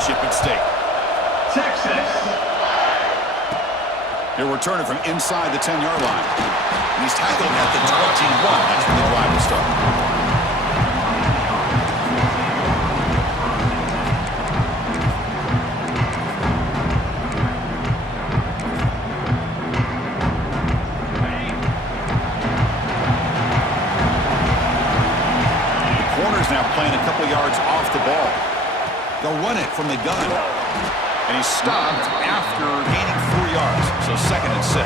championship at stake. Texas. He'll return it from inside the 10-yard line. And he's tackled at the 21. That's when the drive will start. Now playing a couple yards off the ball. They'll run it from the gun. And he's stopped after gaining 4 yards. So 2nd and 6.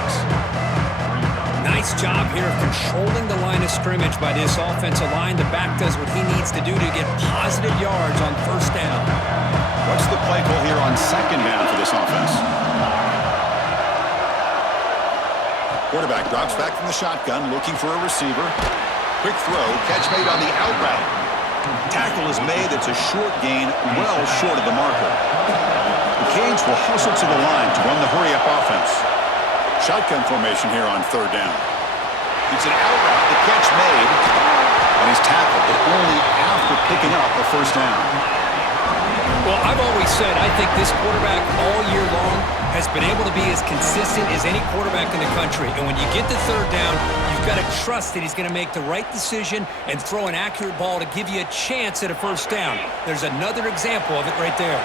Nice job here of controlling the line of scrimmage by this offensive line. The back does what he needs to do to get positive yards on 1st down. What's the play call here on 2nd down for this offense? Quarterback drops back from the shotgun, looking for a receiver. Quick throw, catch made on the out route. Tackle is made. It's a short gain, well short of the marker. The Canes will hustle to the line to run the hurry-up offense. Shotgun formation here on 3rd down. It's an out route, the catch made, and he's tackled, but only after picking up the 1st down. Well, I've always said I think this quarterback all year long has been able to be as consistent as any quarterback in the country. And when you get the 3rd down, you've got to trust that he's going to make the right decision and throw an accurate ball to give you a chance at a 1st down. There's another example of it right there.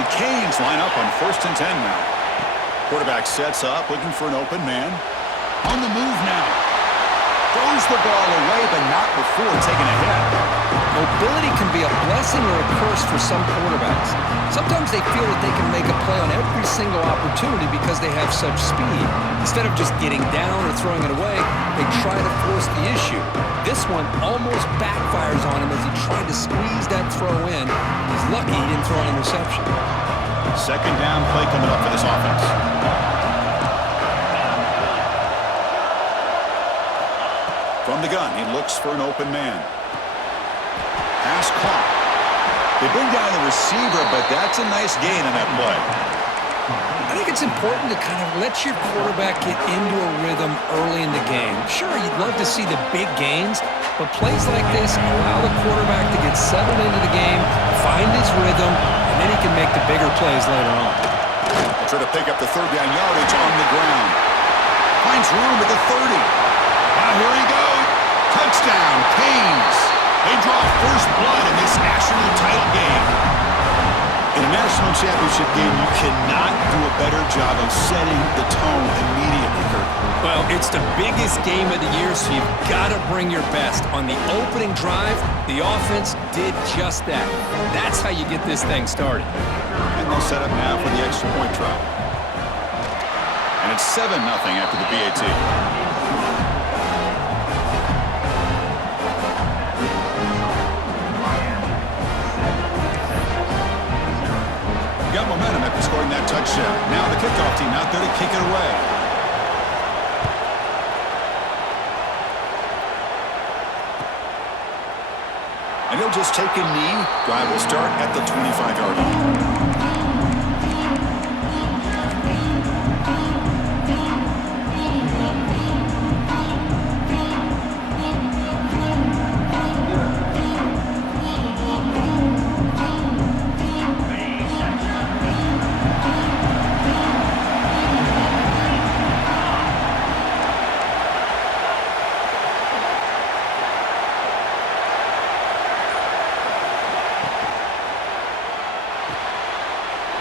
The Canes line up on 1st and 10 now. Quarterback sets up, looking for an open man. On the move now. Throws the ball away, but not before taking a hit. Mobility can be a blessing or a curse for some quarterbacks. Sometimes they feel that they can make a play on every single opportunity because they have such speed. Instead of just getting down or throwing it away, they try to force the issue. This one almost backfires on him as he tried to squeeze that throw in. He's lucky he didn't throw an interception. 2nd down play coming up for this offense. From the gun, he looks for an open man. Pass caught. They bring down the receiver, but that's a nice gain on that play. I think it's important to kind of let your quarterback get into a rhythm early in the game. Sure, you'd love to see the big gains, but plays like this allow the quarterback to get settled into the game, find his rhythm, and then he can make the bigger plays later on. They'll try to pick up the 3rd down yardage on the ground. Finds room at the 30. Now here he goes. Touchdown, Canes. They draw first blood in this national title game. In a national championship game, you cannot do a better job of setting the tone immediately, Kurt. Well, it's the biggest game of the year, so you've got to bring your best. On the opening drive, the offense did just that. That's how you get this thing started. And they'll set up now for the extra point try. And it's 7-0 after the PAT. Got momentum after scoring that touchdown. Now the kickoff team out there to kick it away. And he'll just take a knee. Drive will start at the 25-yard line.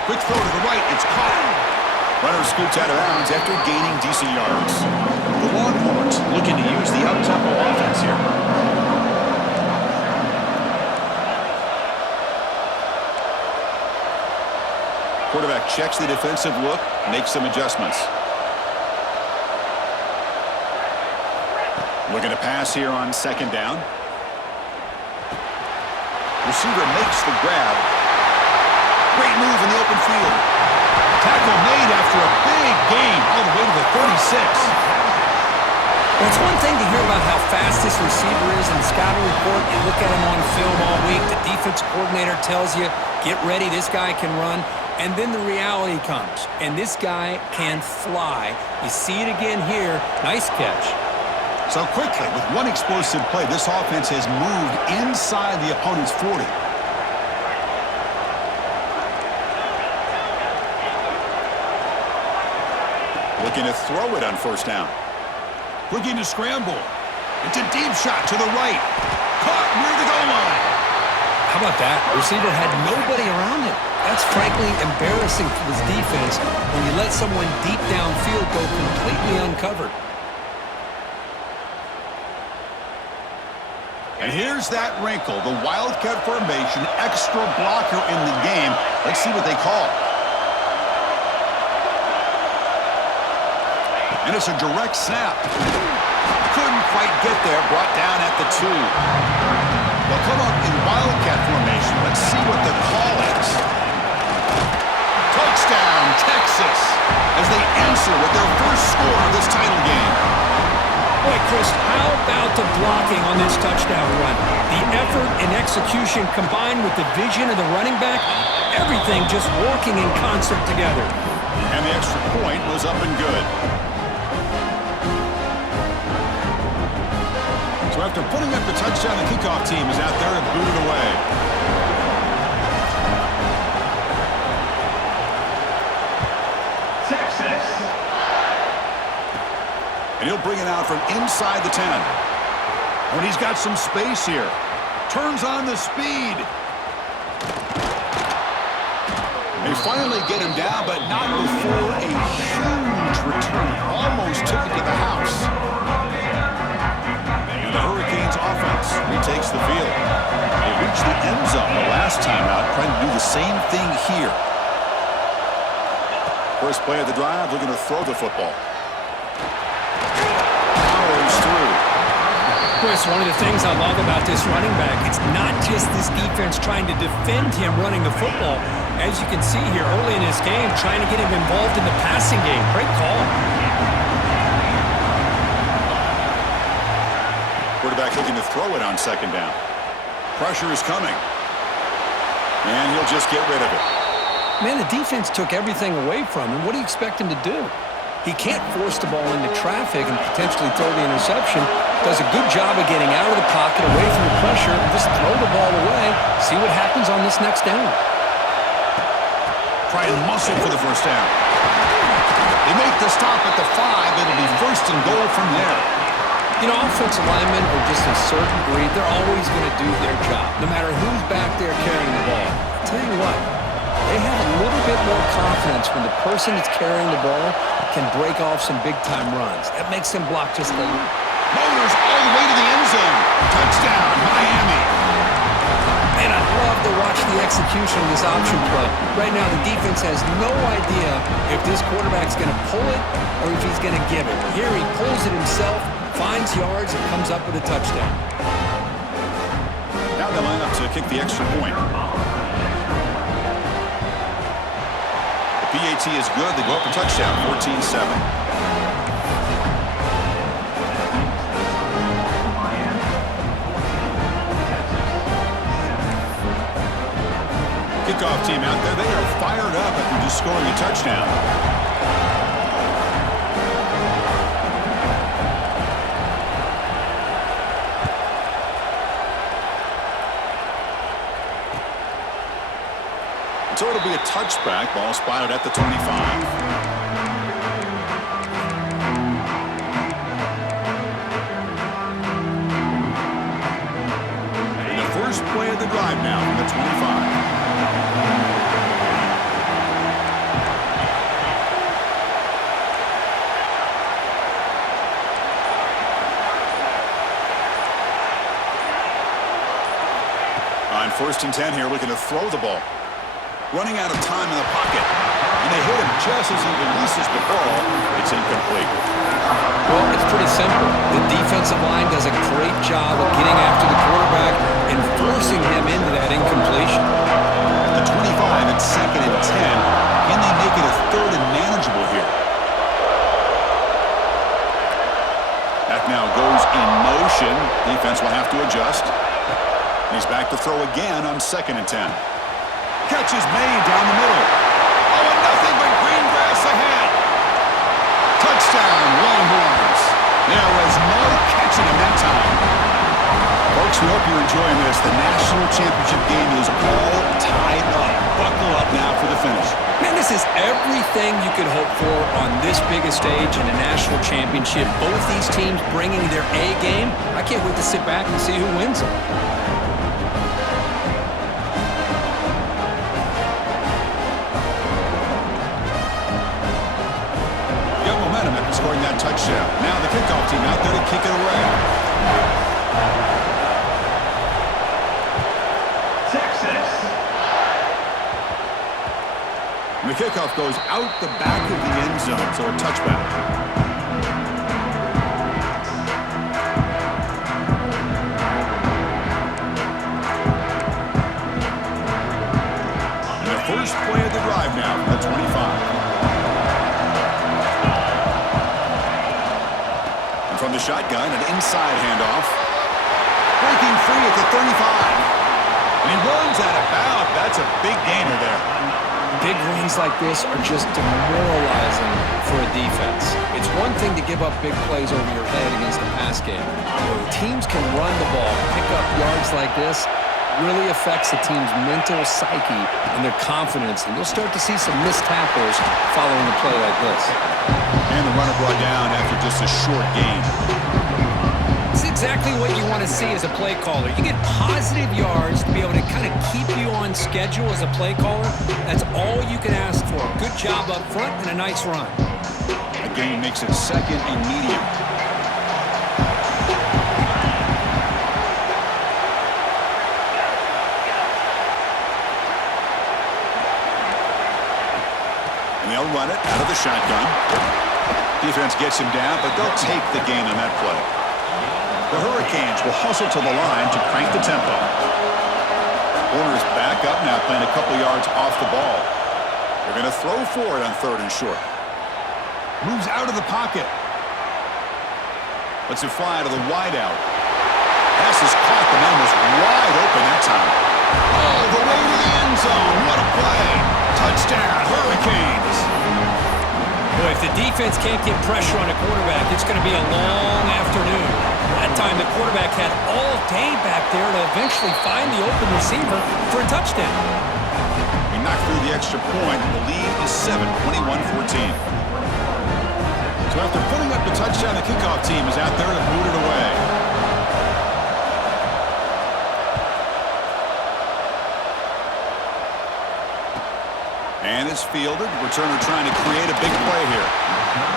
Quick throw to the right. It's caught. Runner scoots out of bounds after gaining decent yards. The Longhorns looking to use the up-tempo offense here. Quarterback checks the defensive look, makes some adjustments. Looking to pass here on 2nd down. Receiver makes the grab. Great move in the open field. Tackle made after a big gain all the way to the 36. Well, it's one thing to hear about how fast this receiver is in the scouting report. You look at him on film all week. The defense coordinator tells you, get ready, this guy can run. And then the reality comes, and this guy can fly. You see it again here. Nice catch. So quickly, with one explosive play, this offense has moved inside the opponent's 40. Looking to throw it on first down. Looking to scramble. It's a deep shot to the right. Caught near the goal line. How about that? Receiver had nobody around him. That's frankly embarrassing for this defense when you let someone deep downfield go completely uncovered. And here's that wrinkle, the Wildcat formation, extra blocker in the game. Let's see what they call. And it's a direct snap. Couldn't quite get there, brought down at the 2. They'll come up in Wildcat formation. Let's see what the call is. Touchdown, Texas, as they answer with their first score of this title game. Boy, Chris, how about the blocking on this touchdown run? The effort and execution combined with the vision of the running back, everything just working in concert together. And the extra point was up and good. So after putting up the touchdown, the kickoff team is out there to boot it away. Texas. And he'll bring it out from inside the 10. When he's got some space here. Turns on the speed. They finally get him down, but not before a huge return. Almost took it to the house. And the Hurricanes offense retakes the field. They reached the end zone the last time out, trying to do the same thing here. First play of the drive, looking to throw the football. Powers through. Chris, one of the things I love about this running back, it's not just this defense trying to defend him running the football. As you can see here early in this game, trying to get him involved in the passing game. Great call. Quarterback looking to throw it on second down. Pressure is coming. And he'll just get rid of it. Man, the defense took everything away from him. What do you expect him to do? He can't force the ball into traffic and potentially throw the interception. Does a good job of getting out of the pocket, away from the pressure, and just throw the ball away. See what happens on this next down. Try and muscle for the first down. They make the stop at the 5. It'll be first and goal from there. You know, offensive linemen are just a certain breed. They're always going to do their job, no matter who's back there carrying the ball. I'll tell you what, they have a little bit more confidence when the person that's carrying the ball can break off some big-time runs. That makes them block just a little. Motors all the way to the end zone. Touchdown, Miami. Man, I'd love to watch the execution of this option play. Right now, the defense has no idea if this quarterback's going to pull it or if he's going to give it. Here he pulls it himself, finds yards, and comes up with a touchdown. Now they line up to kick the extra point. The PAT is good. They go up a touchdown, 14-7. Kickoff team out there, they are fired up after just scoring a touchdown. So it'll be a touchback, ball spotted at the 25. First play of the drive now from the 25. On 1st and 10 here, looking to throw the ball. Running out of time in the pocket. And they hit him just as he releases the ball. It's incomplete. Well, it's pretty simple. The defensive line does a great job of getting after the quarterback and forcing him into that incompletion. At the 25, it's 2nd and 10. Can they make it a 3rd and manageable here? That now goes in motion. Defense will have to adjust. And he's back to throw again on 2nd and 10. Catch is made down the middle. Oh, and nothing but green grass ahead. Touchdown, Longhorns. There was no catching him that time. Folks, we hope you're enjoying this. The national championship game is all tied up. Buckle up now for the finish. Man, this is everything you could hope for on this biggest stage in a national championship. Both these teams bringing their A game. I can't wait to sit back and see who wins them. Got momentum after scoring that touchdown. Now the kickoff team out there to kick it away. And the kickoff goes out the back of the end zone, so a touchback. And the first play of the drive now from the 25. And from the shotgun, an inside handoff. Breaking free at the 35. And he runs out of bounds. That's a big gainer there. Big runs like this are just demoralizing for a defense. It's one thing to give up big plays over your head against the pass game. When teams can run the ball, pick up yards like this, really affects the team's mental psyche and their confidence. And you'll start to see some missed tackles following a play like this. And the runner brought down after just a short gain. It's exactly what you want to see as a play caller. You get positive yards to be able to kind of keep you on schedule as a play caller. That's all you can ask for. Good job up front and a nice run. The game makes it second and medium. And they'll run it out of the shotgun. Defense gets him down, but they'll take the gain on that play. The Hurricanes will hustle to the line to crank the tempo. Corners back up now, playing a couple yards off the ball. They're going to throw for it on 3rd and short. Moves out of the pocket. Lets it fly to the wideout. Pass is caught. The man was wide open that time. Oh, the way to the end zone. What a play. Touchdown, Hurricanes. Boy, if the defense can't get pressure on a quarterback, it's going to be a long afternoon. That time, the quarterback had all day back there to eventually find the open receiver for a touchdown. He knocked through the extra point. The lead is 7, 21-14. So after putting up the touchdown, the kickoff team is out there to boot it away. And it's fielded. Returner trying to create a big play here.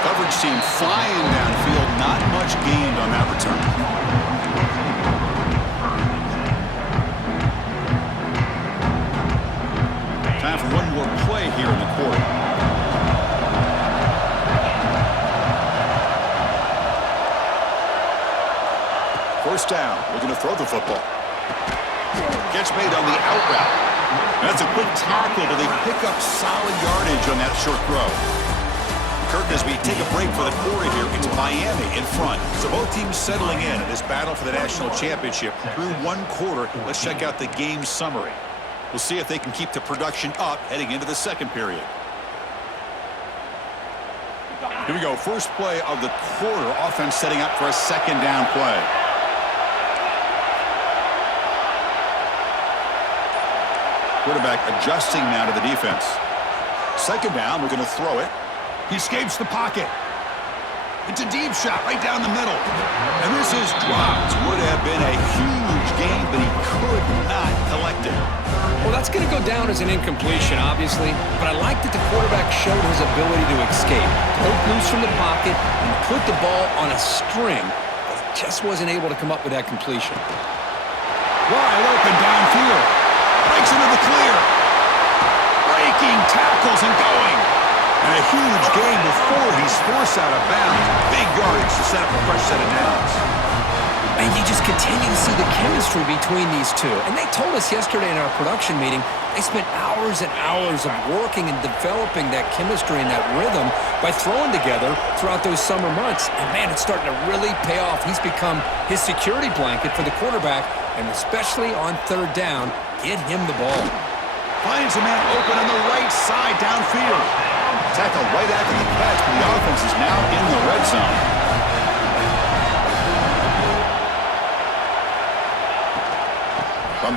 Coverage team flying downfield. Not much gained on that return. Time for one more play here in the quarter. First down. Looking to throw the football. Catch made on the out route. That's a quick tackle, but they pick up solid yardage on that short throw. Kirk, as we take a break for the quarter here, it's Miami in front. So both teams settling in this battle for the national championship. Through one quarter, let's check out the game summary. We'll see if they can keep the production up heading into the second period. Here we go. First play of the quarter. Offense setting up for a second down play. Quarterback adjusting now to the defense. Second down, we're going to throw it. He escapes the pocket. It's a deep shot right down the middle. And this is dropped. Would have been a huge gain, but he could not collect it. Well, that's going to go down as an incompletion, obviously. But I like that the quarterback showed his ability to escape, broke loose from the pocket, and put the ball on a string. But he just wasn't able to come up with that completion. Wide open downfield. Breaks into the clear. Breaking tackles and going. And a huge gain before he's forced out of bounds. Big yardage to set up a fresh set of downs. And you just continue to see the chemistry between these two. And they told us yesterday in our production meeting, they spent hours and hours of working and developing that chemistry and that rhythm by throwing together throughout those summer months. And man, it's starting to really pay off. He's become his security blanket for the quarterback, and especially on third down, get him the ball. Finds a man open on the right side downfield. Tackle right after the catch, but the offense is now in the red zone.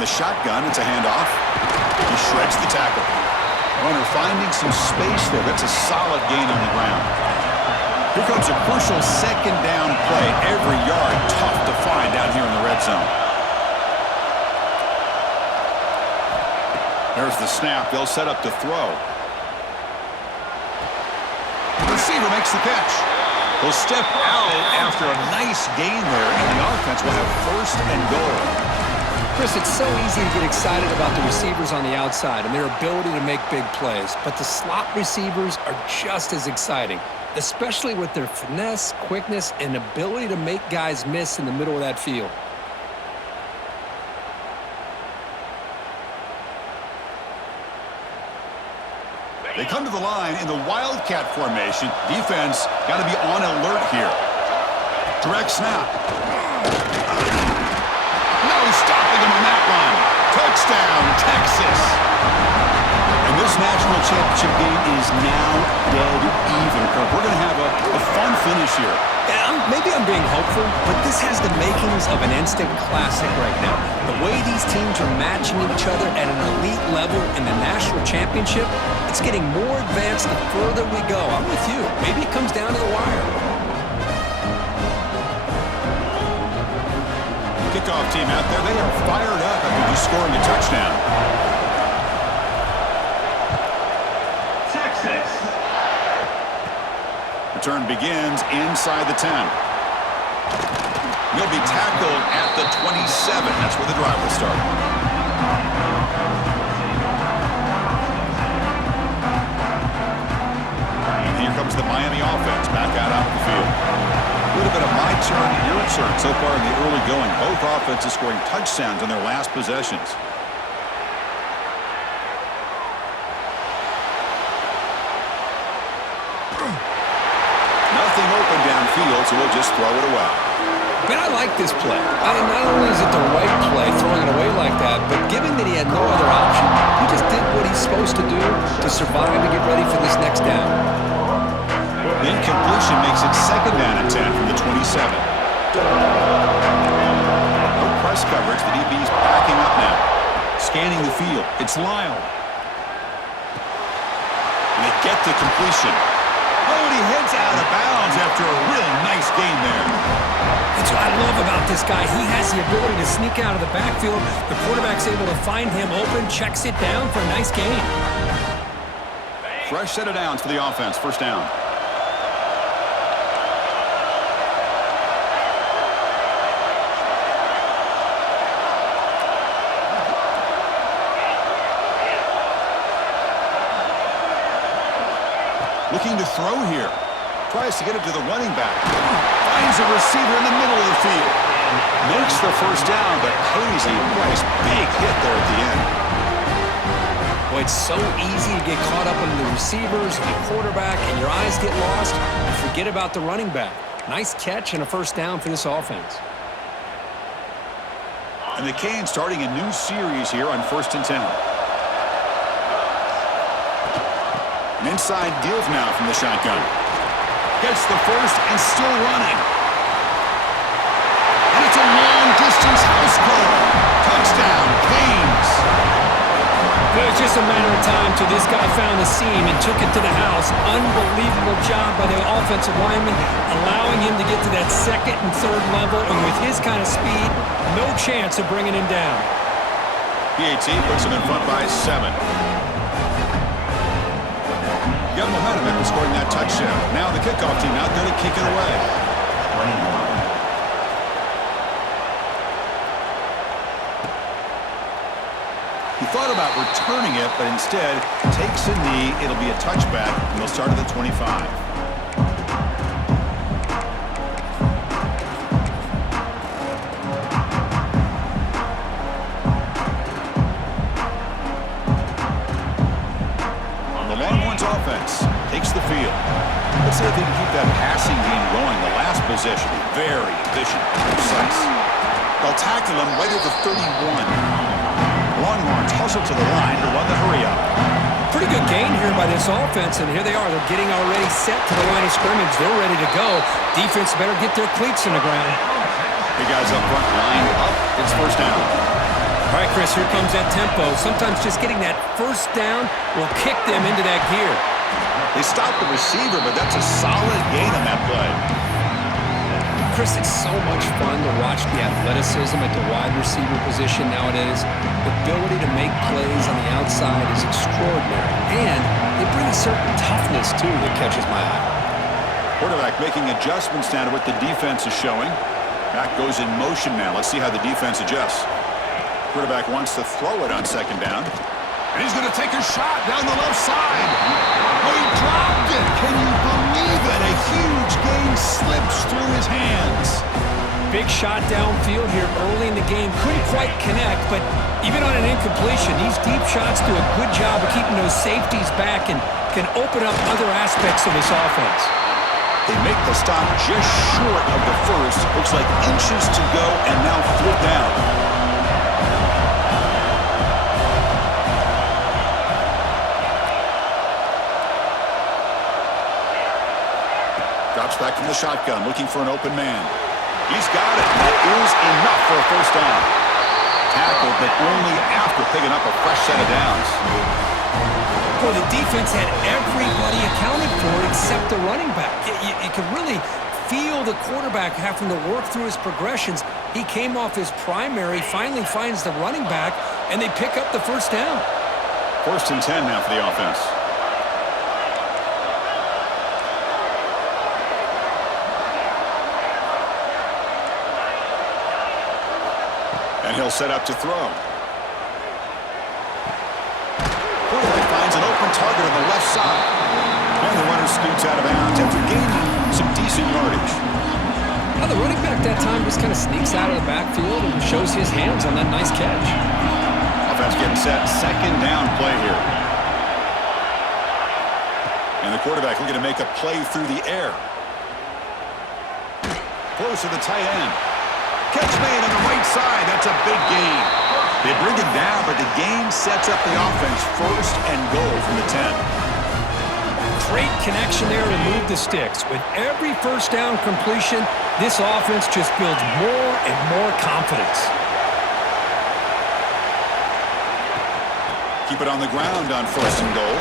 the shotgun. It's a handoff. He shreds the tackle. Runner finding some space there. That's a solid gain on the ground. Here comes a crucial second down play. Every yard tough to find down here in the red zone. There's the snap. They'll set up to throw. The receiver makes the catch. He'll step out after a nice gain there, and the offense will have first and goal. Chris, it's so easy to get excited about the receivers on the outside and their ability to make big plays, but the slot receivers are just as exciting, especially with their finesse, quickness, and ability to make guys miss in the middle of that field. They come to the line in the Wildcat formation. Defense got to be on alert here. Direct snap. No stopping him on that one. Touchdown, Texas. And this national championship game is now dead even. We're going to have a fun finish here. Maybe I'm being hopeful, but this has the makings of an instant classic right now. The way these teams are matching each other at an elite level in the national championship, it's getting more advanced the further we go. I'm with you. Maybe it comes down to the wire. Kickoff team out there, they are fired up after just scoring a touchdown. Texas. Return begins inside the 10. He'll be tackled at the 27. That's where the drive will start. And here comes the Miami offense back out onto the field. A little bit of my turn, your turn so far in the early going. Both offenses scoring touchdowns on their last possessions. Nothing open downfield, so we'll just throw it away. But I like this play. Not only is it the right play, throwing it away like that, but given that he had no other option, he just did what he's supposed to do to survive and get ready for this next down. The incompletion makes it second down and 10 from the 27. No press coverage. The DB's backing up now. Scanning the field. It's Lyle. And they get the completion. Oh, and he heads out of bounds after a really nice gain there. That's what I love about this guy. He has the ability to sneak out of the backfield. The quarterback's able to find him open, checks it down for a nice gain. Fresh set of downs for the offense. First down. Looking to throw here. Tries to get it to the running back. Finds a receiver in the middle of the field. Makes the first down, but pays a price. Big hit there at the end. Boy, it's so easy to get caught up in the receivers and the quarterback, and your eyes get lost. You forget about the running back. Nice catch and a first down for this offense. And the Canes starting a new series here on 1st and 10. An inside give now from the shotgun. Gets the first and still running. And it's a long-distance house call. Touchdown, Canes. It was just a matter of time till this guy found the seam and took it to the house. Unbelievable job by the offensive lineman, allowing him to get to that second and third level, and with his kind of speed, no chance of bringing him down. PAT puts him in front by 7. Got momentum after scoring that touchdown. Now the kickoff team out there to kick it away. He thought about returning it, but instead takes a knee. It'll be a touchback, and they'll start at the 25. Offense takes the field. Let's see if they can keep that passing game going. The last possession, very efficient and precise. They'll tackle him right at the 31. Longhorns hustle to the line to run the hurry up. Pretty good gain here by this offense, and here they are. They're getting already set to the line of scrimmage. They're ready to go. Defense better get their cleats in the ground. The guys up front lined up. It's first down. All right, Chris, here comes that tempo. Sometimes just getting that first down will kick them into that gear. They stopped the receiver, but that's a solid gain on that play. Chris, it's so much fun to watch the athleticism at the wide receiver position nowadays. The ability to make plays on the outside is extraordinary. And they bring a certain toughness, too, that catches my eye. Quarterback making adjustments now to what the defense is showing. Back goes in motion now. Let's see how the defense adjusts. Quarterback wants to throw it on second down. And he's going to take a shot down the left side. Oh, he dropped it. Can you believe it? A huge gain slips through his hands. Big shot downfield here early in the game. Couldn't quite connect, but even on an incompletion, these deep shots do a good job of keeping those safeties back and can open up other aspects of this offense. They make the stop just short of the first. Looks like inches to go, and now fourth down. Drops back from the shotgun, looking for an open man. He's got it. That is enough for a first down. Tackled, but only after picking up a fresh set of downs. Boy, the defense had everybody accounted for except the running back. You could really feel the quarterback having to work through his progressions. He came off his primary, finally finds the running back, and they pick up the first down. 1st and 10 now for the offense. And he'll set up to throw. Quarterback finds an open target on the left side. And the runner scoots out of bounds after gaining some decent yardage. Now the running back that time just kind of sneaks out of the backfield and shows his hands on that nice catch. Offense getting set. Second down play here. And the quarterback looking to make a play through the air. Close to the tight end. Catch made on the right side. That's a big gain. They bring him down, but the gain sets up the offense. First and goal from the 10. Great connection there to move the sticks. With every first down completion, this offense just builds more and more confidence. Keep it on the ground on 1st and goal.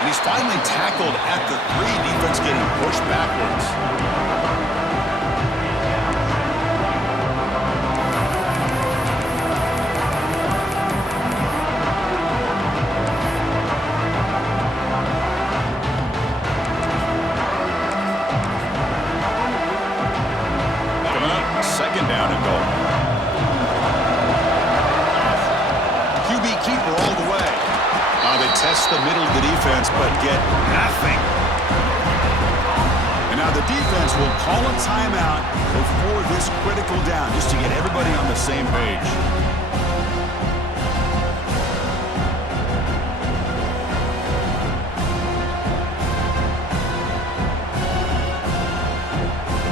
And he's finally tackled at the 3. Defense getting pushed backwards. Second down and goal. QB keeper all the way. They test the middle of the defense, but get nothing. And now the defense will call a timeout before this critical down, just to get everybody on the same page.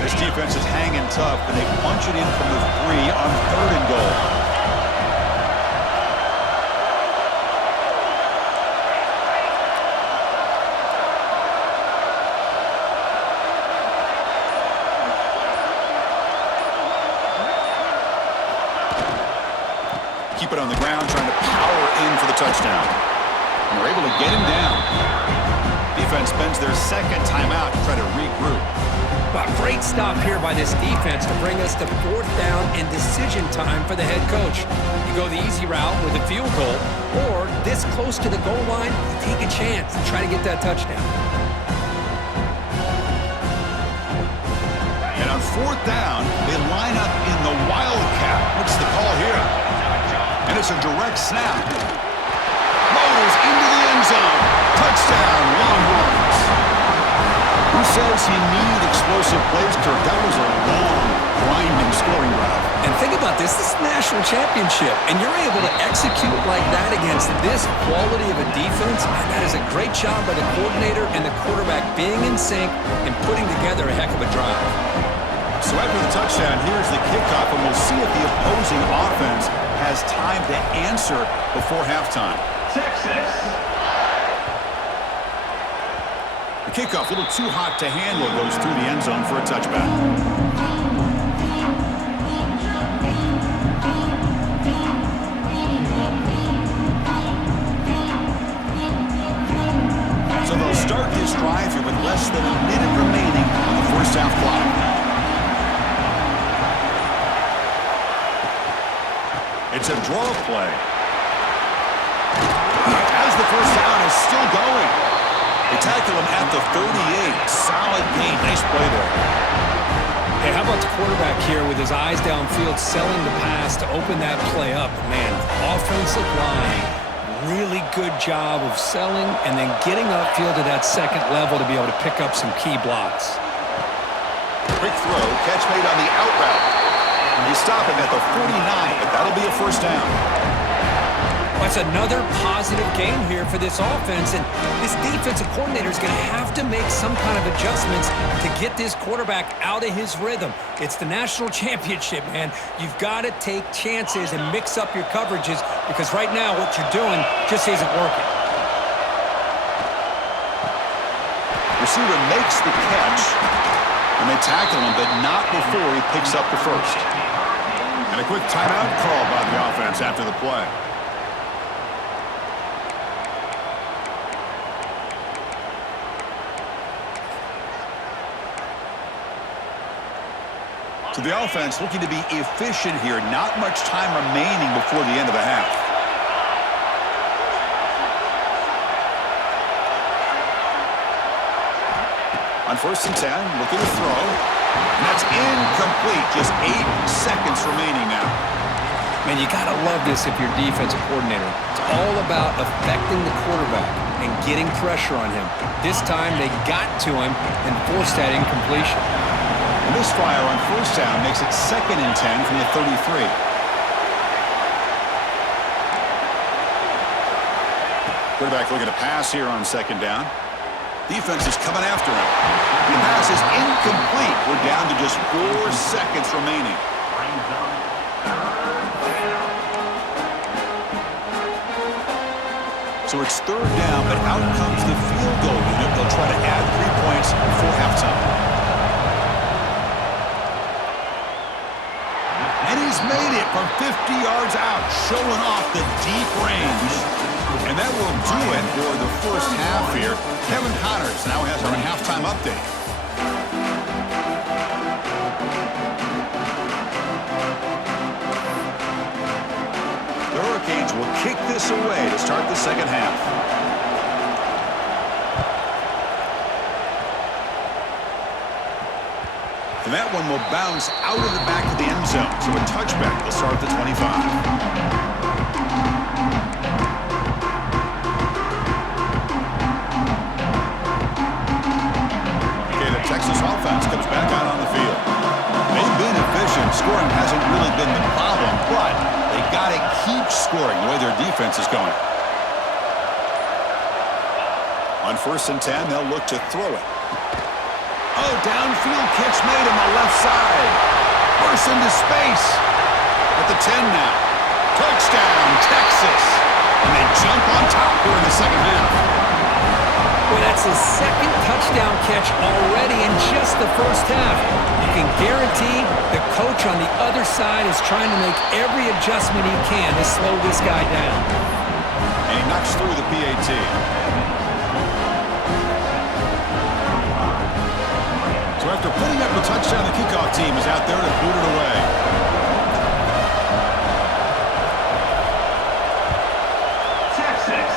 This defense is hanging tough, and they punch it in from the 3 on 3rd and goal. Keep it on the ground, trying to power in for the touchdown. And they're able to get him down. Defense spends their second timeout to try to regroup. A great stop here by this defense to bring us to 4th down and decision time for the head coach. You go the easy route with a field goal, or this close to the goal line, you take a chance to try to get that touchdown. And on 4th down, they line up in the wildcat. What's the call here? And it's a direct snap. Rolls into the end zone. Touchdown, Longhorns. Who says you need explosive plays, Kirk? That was a long, grinding scoring drive. And think about this. This is the national championship, and you're able to execute like that against this quality of a defense. Man, that is a great job by the coordinator and the quarterback being in sync and putting together a heck of a drive. So after the touchdown, here's the kickoff, and we'll see if the opposing offense has time to answer before halftime. Texas. The kickoff, a little too hot to handle, goes through the end zone for a touchback. first half clock. It's a draw play. As the first down is still going. They tackle him at the 38. Solid gain. Nice play there. Hey, how about the quarterback here with his eyes downfield selling the pass to open that play up? Man, offensive line, really good job of selling and then getting upfield to that second level to be able to pick up some key blocks. Quick throw, catch made on the out route. They stop him at the 49, but that'll be a first down. That's another positive game here for this offense, and this defensive coordinator is going to have to make some kind of adjustments to get this quarterback out of his rhythm. It's the national championship, man. You've got to take chances and mix up your coverages because right now what you're doing just isn't working. Receiver makes the catch, and they tackle him, but not before he picks up the first. And a quick timeout call by the offense after the play. So the offense looking to be efficient here. Not much time remaining before the end of the half. On 1st and 10, looking to throw. And that's incomplete. Just 8 seconds remaining now. Man, you got to love this if you're defensive coordinator. It's all about affecting the quarterback and getting pressure on him. This time they got to him and forced that incompletion. A misfire on first down makes it 2nd and 10 from the 33. Quarterback looking to pass here on 2nd down. Defense is coming after him. The pass is incomplete. We're down to just 4 seconds remaining. So it's 3rd down, but out comes the field goal unit. They'll try to add 3 points before halftime. And he's made it from 50 yards out, showing off the deep range. And that will do it for the first half here. Kevin Connors now has our halftime update. The Hurricanes will kick this away to start the second half. And that one will bounce out of the back of the end zone. So a touchback will start at the 25. Okay, the Texas offense comes back out on the field. They've been efficient. Scoring hasn't really been the problem, but they got to keep scoring the way their defense is going. On 1st and 10, they'll look to throw it. Oh, downfield catch made on the left side. Burst into space. At the 10 now. Touchdown, Texas. And they jump on top here in the second half. Boy, that's his 2nd touchdown catch already in just the first half. You can guarantee the coach on the other side is trying to make every adjustment he can to slow this guy down. And he knocks through the PAT. So after putting up a touchdown, the kickoff team is out there to boot it away. Texas.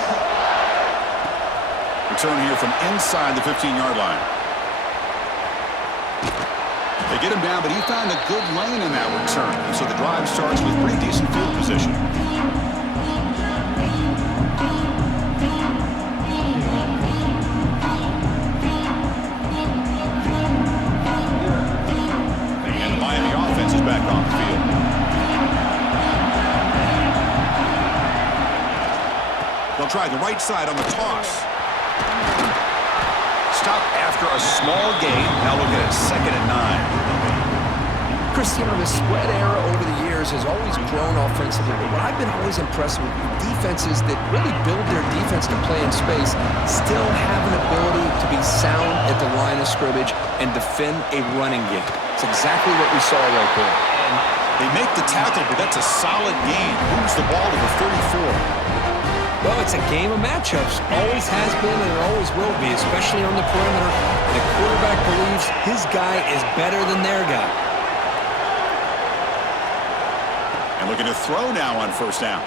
Return here from inside the 15-yard line. They get him down, but he found a good lane in that return. So the drive starts with pretty decent field position. Back on the field. They'll try the right side on the toss. Stop after a small gain. Now looking at 2nd and 9. Chris, the spread era over the years has always grown offensively, but what I've been always impressed with defenses that really build their defense to play in space still have an ability to be sound at the line of scrimmage and defend a running game. It's exactly what we saw right there. They make the tackle, but that's a solid gain. Moves the ball to the 34. Well, it's a game of matchups. Always has been and it always will be, especially on the perimeter. And the quarterback believes his guy is better than their guy. And looking to throw now on first down.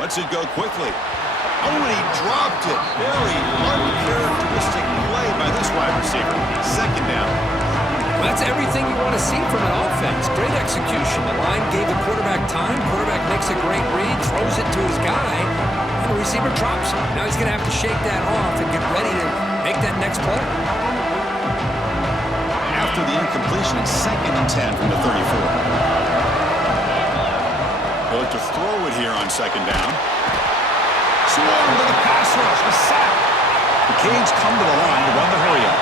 Lets it go quickly. Oh, and he dropped it. Very uncharacteristic play by this wide receiver. Second down. Well, that's everything you want to see from an offense. Great execution. The line gave the quarterback time. Quarterback makes a great read, throws it to his guy, and the receiver drops it. Now he's going to have to shake that off and get ready to make that next play. After the incompletion, it's 2nd and 10 from the 34. They'll look to throw it here on 2nd down. Swarm with a pass rush, a sack. The Canes come to the line to run the hurry-up.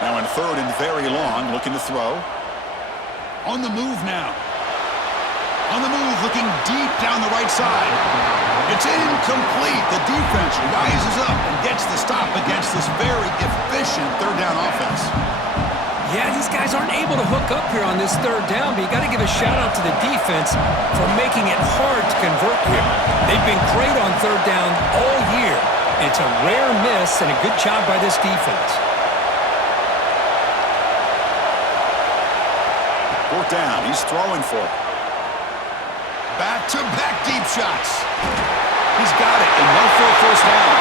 Now in 3rd and very long, looking to throw. On the move now. On the move, looking deep down the right side. It's incomplete. The defense rises up and gets the stop against this very efficient 3rd down offense. Yeah, these guys aren't able to hook up here on this 3rd down, but you got to give a shout-out to the defense for making it hard to convert here. They've been great on 3rd down all year. It's a rare miss and a good job by this defense. 4th down, he's throwing for it. Back-to-back deep shots. He's got it, enough for a first down.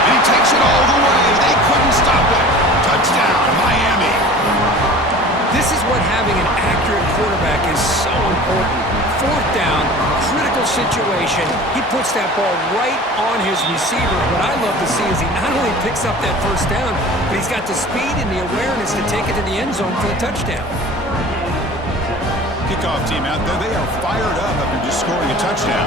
And he takes it all the way. They couldn't stop it. Touchdown, Miami. This is what having an accurate quarterback is so important. 4th down, critical situation. He puts that ball right on his receiver. What I love to see is he not only picks up that first down, but he's got the speed and the awareness to take it to the end zone for the touchdown. Kickoff team out there, they are fired up after just scoring a touchdown.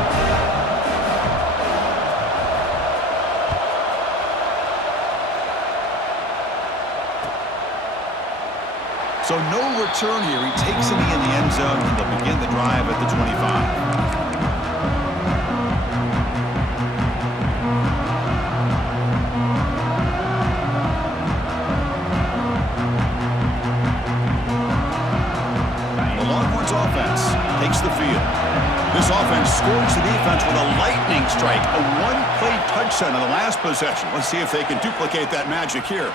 So no return here. He takes it in the end zone, and they'll begin the drive at the 25. Takes the field. This offense scores the defense with a lightning strike, a one-play touchdown in the last possession. Let's see if they can duplicate that magic here.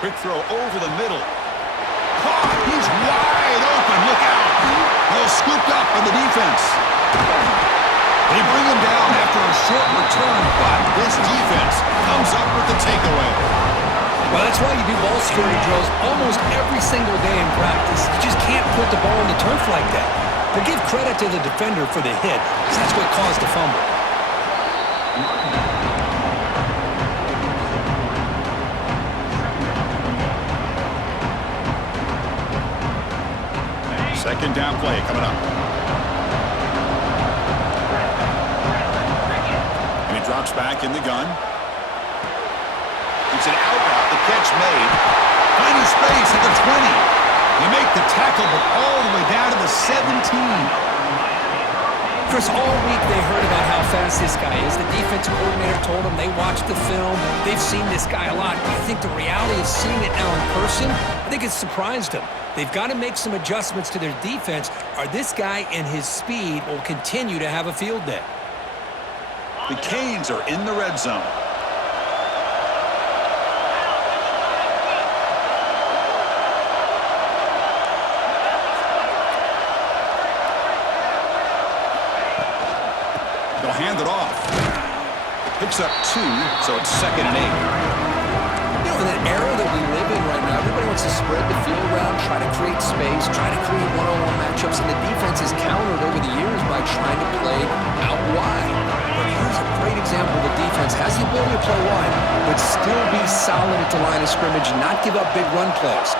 Quick throw over the middle. Caught. He's wide open. Look out. Well, scooped up on the defense. They bring him down after a short return, but this defense comes up with the takeaway. Well, that's why you do ball security drills almost every single day in practice. You just can't put the ball on the turf like that. But give credit to the defender for the hit, because that's what caused the fumble. 2nd down play coming up. And he drops back in the gun. It's an out route, the catch made. Finding space at the 20. They make the tackle, but all the way down to the 17. Chris, all week they heard about how fast this guy is. The defensive coordinator told them they watched the film. They've seen this guy a lot. But I think the reality of seeing it now in person, I think it's surprised them. They've got to make some adjustments to their defense, or this guy and his speed will continue to have a field day. The Canes are in the red zone. They'll hand it off. Picks up 2, so it's 2nd and 8. You know, in that era that we live in right now, everybody wants to spread the field around, try to create space, try to create one-on-one matchups, and the defense has countered over the years by trying to play out wide. But here's a great example of the defense has the ability to play wide, but still be solid at the line of scrimmage and not give up big run plays.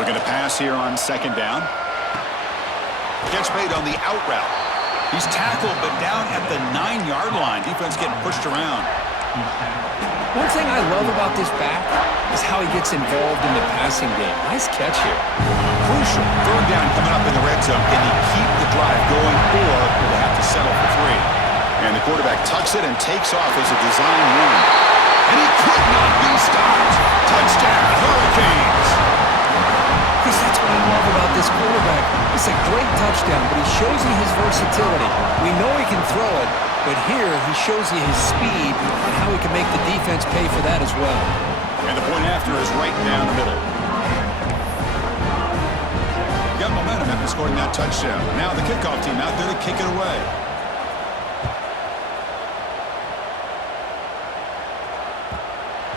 Looking to pass here on 2nd down. Catch made on the out route. He's tackled, but down at the 9-yard line. Defense getting pushed around. One thing I love about this back is how he gets involved in the passing game. Nice catch here. Crucial. Third down coming up in the red zone. Can he keep the drive going, or will they have to settle for 3? And the quarterback tucks it and takes off as a design run. And he could not be stopped. Touchdown, Hurricanes. Chris, that's what I love about this quarterback. It's a great touchdown, but he shows you his versatility. We know he can throw it, but here he shows you his speed and how he can make the defense pay for that as well. And the point after is right down the middle. Got momentum after scoring that touchdown. Now the kickoff team out there to kick it away.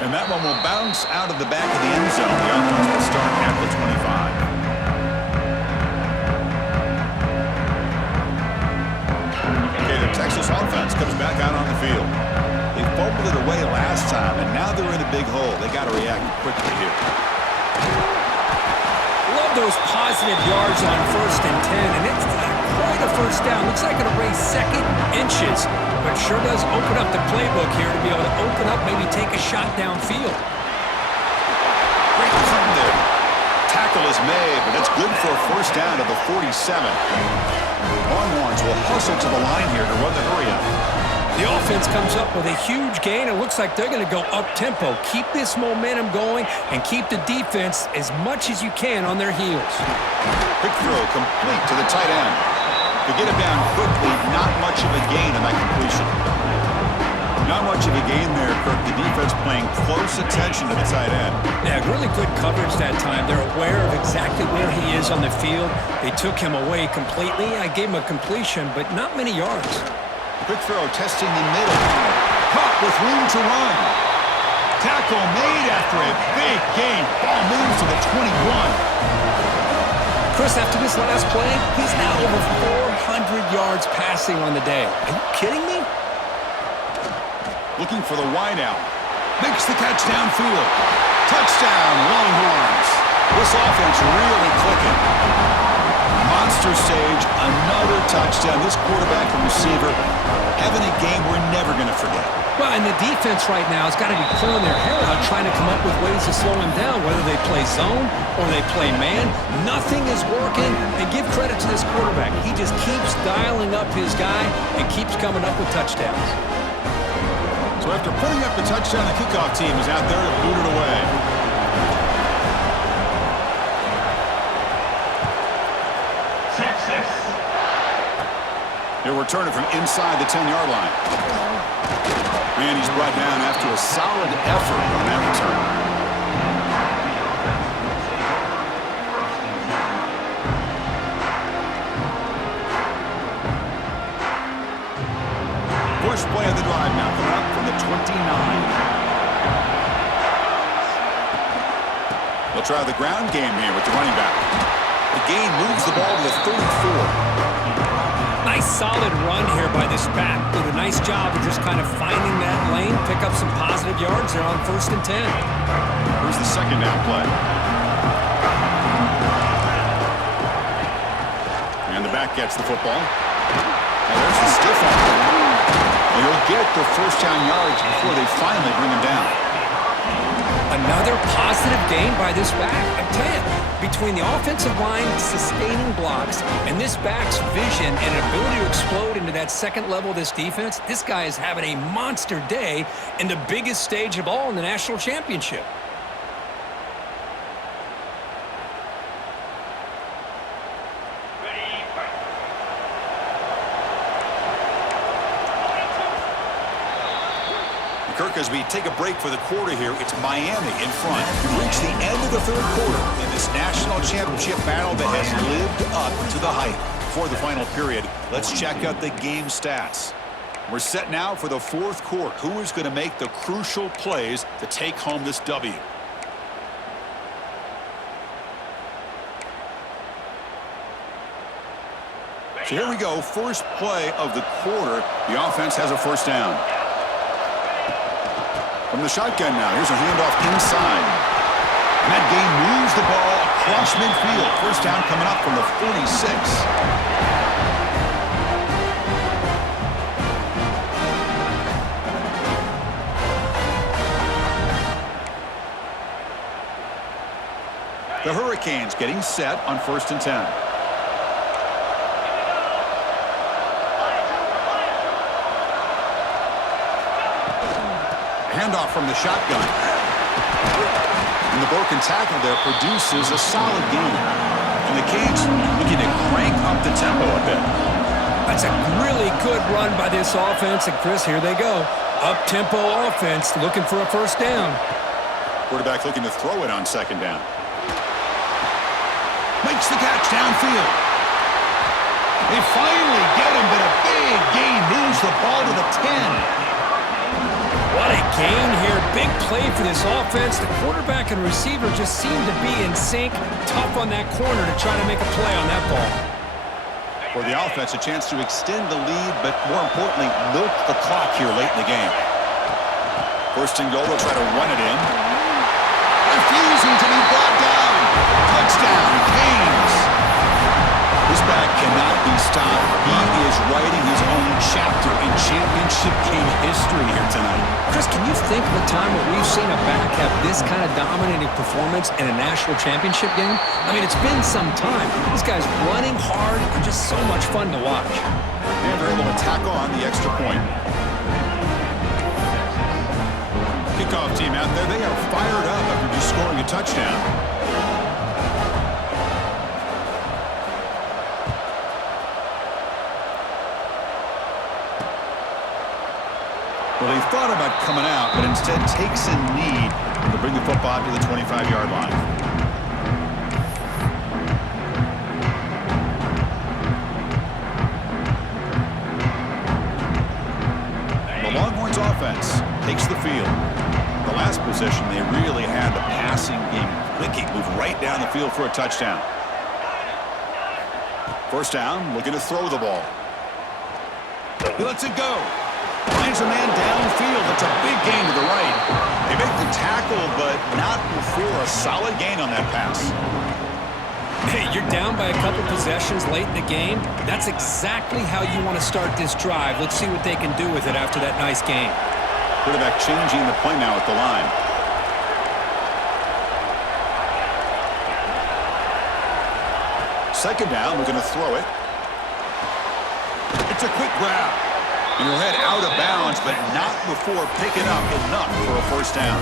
And that one will bounce out of the back of the end zone. The offense will start at the 25. Okay, the Texas offense comes back out on the field. They fumbled it away last time, and now they're in a big hole. They got to react quickly here. Love those positive yards on 1st and 10, and it's not quite a first down. Looks like it'll raise second inches, but sure does open up the playbook here to be able to open up, maybe take a shot downfield. Great cut there. Tackle is made, but that's good for a first down at the 47. Longhorns will hustle to the line here to run the hurry up. The offense comes up with a huge gain. It looks like they're going to go up-tempo. Keep this momentum going and keep the defense as much as you can on their heels. Quick throw complete to the tight end. To get him down quickly, not much of a gain on that completion. Not much of a gain there, Kirk. The defense paying close attention to the tight end. Yeah, really good coverage that time. They're aware of exactly where he is on the field. They took him away completely. I gave him a completion, but not many yards. Quick throw testing the middle. Caught with room to run. Tackle made after a big gain. Ball moves to the 21. Chris, after this last play, he's now over 400 yards passing on the day. Are you kidding me? Looking for the wideout. Makes the catch downfield. Touchdown, Longhorns. This offense really clicking. Monster stage, another touchdown. This quarterback and receiver having a game we're never going to forget. Well, and the defense right now has got to be pulling their hair out trying to come up with ways to slow him down, whether they play zone or they play man. Nothing is working, and give credit to this quarterback. He just keeps dialing up his guy and keeps coming up with touchdowns. So after putting up the touchdown, the kickoff team is out there to boot it away. Texas. He'll return it from inside the 10-yard line. And he's brought down after a solid effort on that return. First play of the drive now coming up from the 29. They'll try the ground game here with the running back. The gain moves the ball to the 34. Nice solid run here by this back. Did a nice job of just kind of finding that lane, pick up some positive yards. They're on 1st and 10. Here's the second down play. And the back gets the football. And there's the stiff arm. And he'll get the first down yards before they finally bring him down. Another positive gain by this back. I tell you, between the offensive line sustaining blocks and this back's vision and ability to explode into that second level of this defense, this guy is having a monster day in the biggest stage of all in the national championship. Kirk, as we take a break for the quarter here, it's Miami in front. We've reached the end of the third quarter in this national championship battle that has lived up to the hype. For the final period, let's check out the game stats. We're set now for the fourth quarter. Who is going to make the crucial plays to take home this W? So here we go, first play of the quarter. The offense has a first down. From the shotgun now, here's a handoff inside. And that game moves the ball across midfield. First down coming up from the 46. The Hurricanes getting set on 1st and 10. Handoff from the shotgun. And the broken tackle there produces a solid gain. And the Canes looking to crank up the tempo a bit. That's a really good run by this offense. And, Chris, here they go. Up-tempo offense looking for a first down. Quarterback looking to throw it on 2nd down. Makes the catch downfield. They finally get him, but a big gain moves the ball to the 10. What a gain here. Big play for this offense. The quarterback and receiver just seem to be in sync. Tough on that corner to try to make a play on that ball. For the offense, a chance to extend the lead, but more importantly, milk the clock here late in the game. 1st and goal, they'll try to run it in. Refusing to be brought down. Touchdown, Canes. This back cannot be stopped. He is writing his own chapter in championship game history here tonight. Chris, can you think of a time where we've seen a back have this kind of dominating performance in a national championship game? I mean, it's been some time. This guy's running hard and just so much fun to watch. And they're able to tack on the extra point. Kickoff team out there, they are fired up after just scoring a touchdown. Well, they thought about coming out, but instead takes a knee to bring the football to the 25-yard line. The Longhorns offense takes the field. The last possession, they really had the passing game clicking, move right down the field for a touchdown. 1st down, looking to throw the ball. He lets it go. Finds a man downfield. That's a big gain to the right. They make the tackle, but not before a solid gain on that pass. Hey, you're down by a couple possessions late in the game. That's exactly how you want to start this drive. Let's see what they can do with it after that nice game. Quarterback changing the play now at the line. Second down, we're going to throw it. It's a quick grab. And he'll head out of bounds, but not before picking up enough for a 1st down.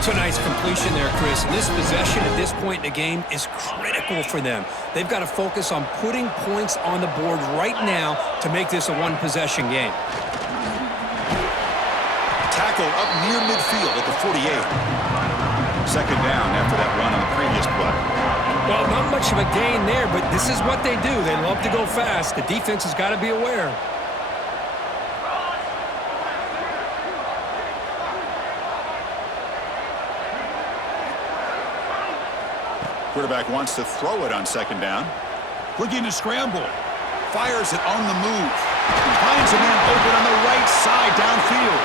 It's a nice completion there, Chris. And this possession at this point in the game is critical for them. They've got to focus on putting points on the board right now to make this a one-possession game. Tackle up near midfield at the 48. 2nd down after that run on the previous play. Well, not much of a gain there, but this is what they do. They love to go fast. The defense has got to be aware. Quarterback wants to throw it on 2nd down. Looking to scramble. Fires it on the move. Finds a man open on the right side downfield.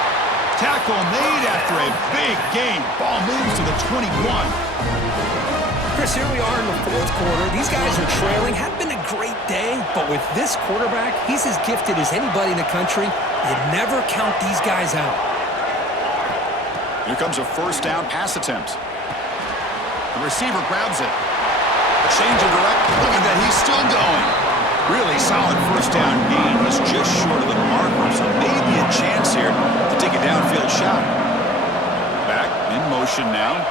Tackle made after a big gain. Ball moves to the 21. Chris, here we are in the 4th quarter. These guys are trailing. Hadn't been a great day, but with this quarterback, he's as gifted as anybody in the country. You never count these guys out. Here comes a 1st down pass attempt. The receiver grabs it. Change of direction. Look at that, he's still going. Really solid 1st down gain. He's just short of the marker, so maybe a chance here to take a downfield shot. Back in motion now.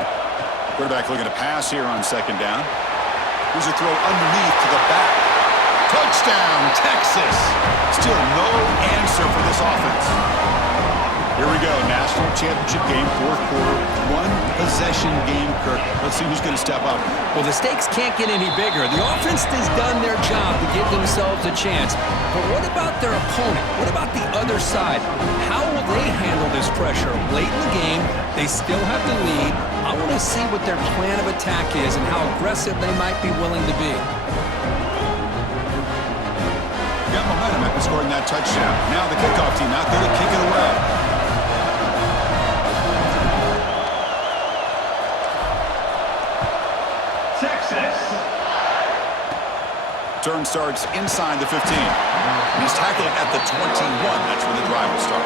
Quarterback looking to pass here on 2nd down. Here's a throw underneath to the back. Touchdown, Texas. Still no answer for this offense. Here we go, national championship game, 4th quarter, one-possession game, Kirk. Let's see who's going to step up. Well, the stakes can't get any bigger. The offense has done their job to give themselves a chance. But what about their opponent? What about the other side? How will they handle this pressure? Late in the game, they still have the lead. I want to see what their plan of attack is and how aggressive they might be willing to be. Got momentum after scoring that touchdown. Now the kickoff team out there to kick it away. Turn starts inside the 15. He's tackled at the 21. That's where the drive will start.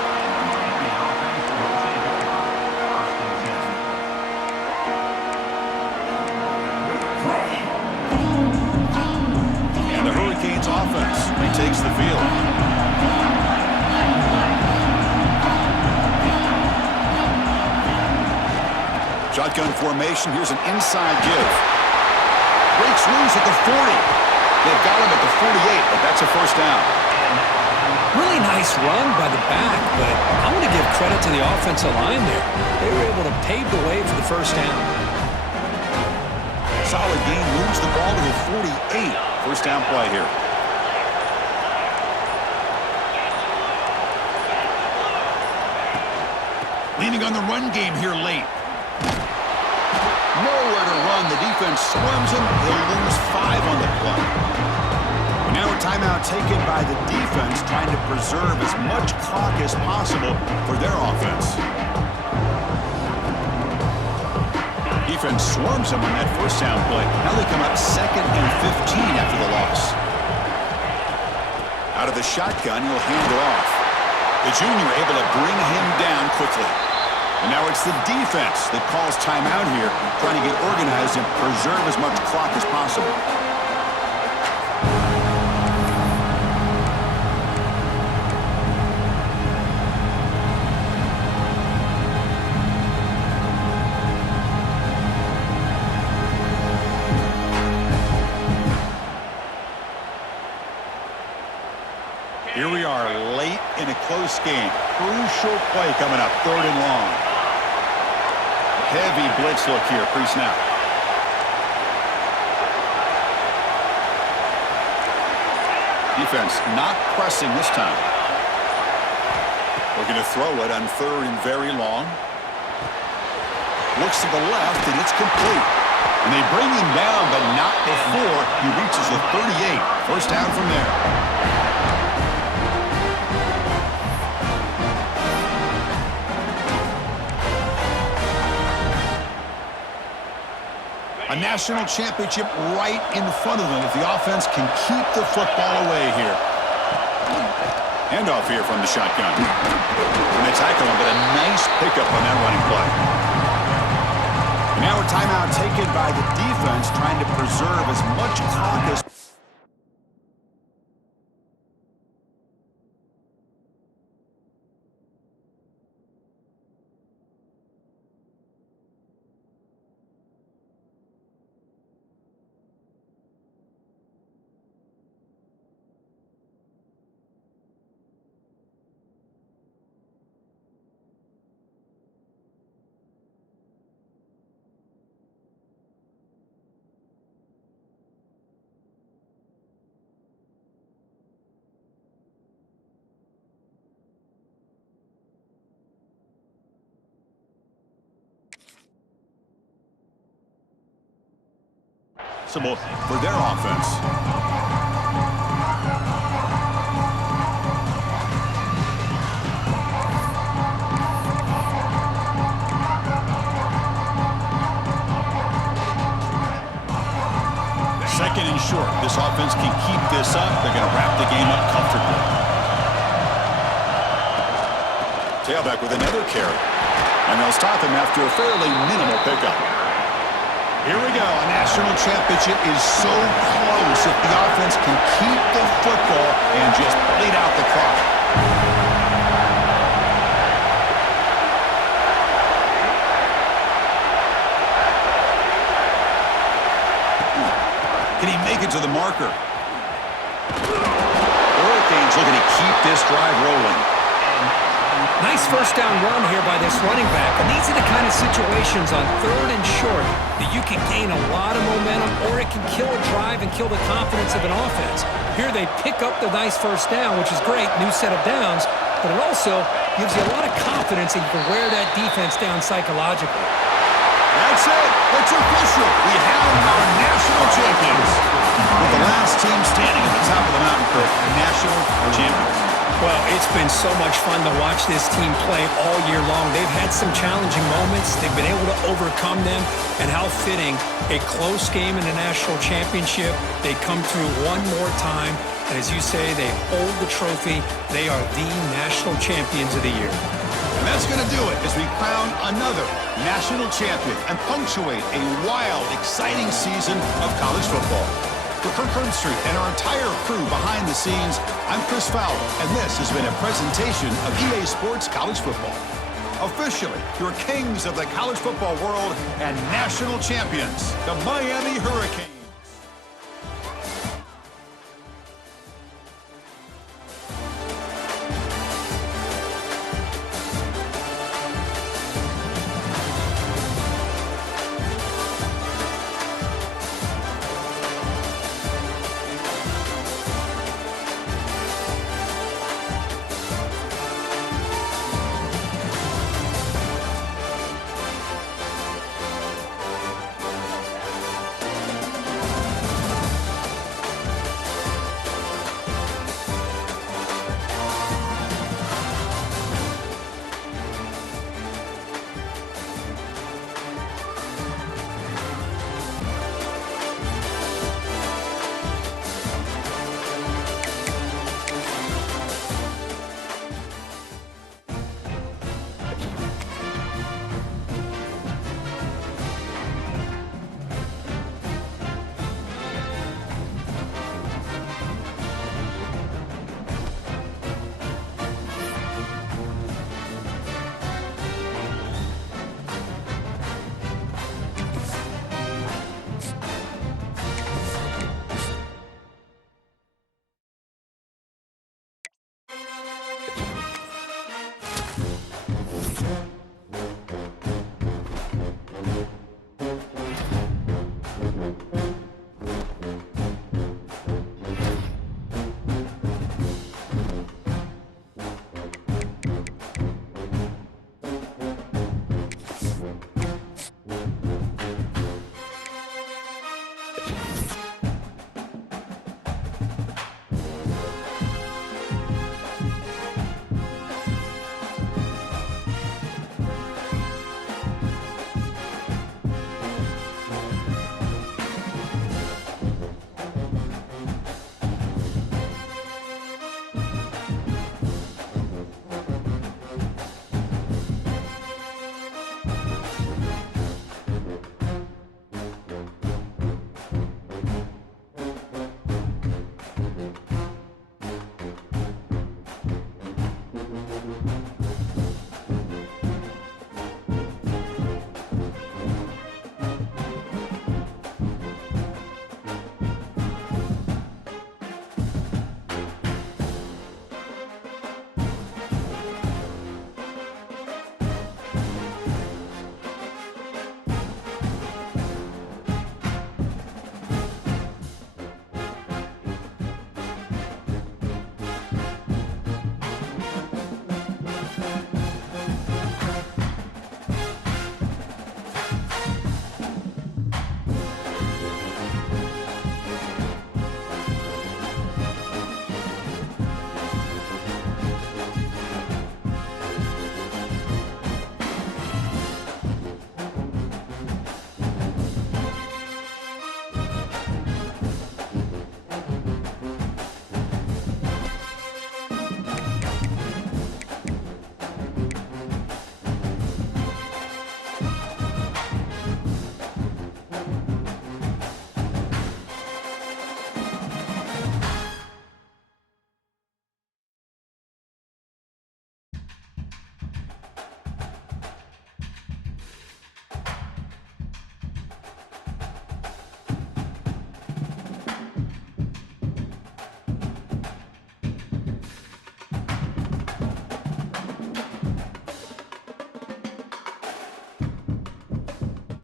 Shotgun formation. Here's an inside give. Breaks loose at the 40. They've got him at the 48, but that's a first down. Really nice run by the back, but I want to give credit to the offensive line there. They were able to pave the way for the first down. Solid gain, moves the ball to the 48. First down play here. Leaning on the run game here late. Nowhere to run. The defense swarms him. He'll lose 5 on the play. Now a timeout taken by the defense, trying to preserve as much clock as possible for their offense. Defense swarms him on that first down play. Now they come up 2nd and 15 after the loss. Out of the shotgun, he'll hand it off. The junior able to bring him down quickly. And now it's the defense that calls timeout here, trying to get organized and preserve as much clock as possible. Here we are late in a close game. Crucial play coming up, 3rd and long. Heavy blitz look here, pre-snap. Defense not pressing this time. We're going to throw it on 3rd and very long. Looks to the left, and it's complete. And they bring him down, but not before he reaches the 38. First down from there. A national championship right in front of them if the offense can keep the football away here. Handoff here from the shotgun. And they tackle him, but a nice pickup on that running play. And now a timeout taken by the defense, trying to preserve as much clock as for their offense. Second and short. This offense can keep this up. They're going to wrap the game up comfortably. Tailback with another carry. And they'll stop him after a fairly minimal pickup. Here we go. A national championship is so close if the offense can keep the football and just bleed out the clock. Can he make it to the marker? Hurricanes looking to keep this drive rolling. Nice first down run here by this running back. And these are the kind of situations on 3rd and short that you can gain a lot of momentum, or it can kill a drive and kill the confidence of an offense. Here they pick up the nice first down, which is great, new set of downs, but it also gives you a lot of confidence that you can wear that defense down psychologically. That's it. It's official. We have our national champions. With the last team standing at the top of the mountain for national champions. Well, it's been so much fun to watch this team play all year long. They've had some challenging moments. They've been able to overcome them. And how fitting, a close game in the national championship. They come through one more time. And as you say, they hold the trophy. They are the national champions of the year. And that's going to do it as we crown another national champion and punctuate a wild, exciting season of college football. For Kirk Herbstreit and our entire crew behind the scenes, I'm Chris Fowler, and this has been a presentation of EA Sports College Football. Officially, your kings of the college football world and national champions, the Miami Hurricanes.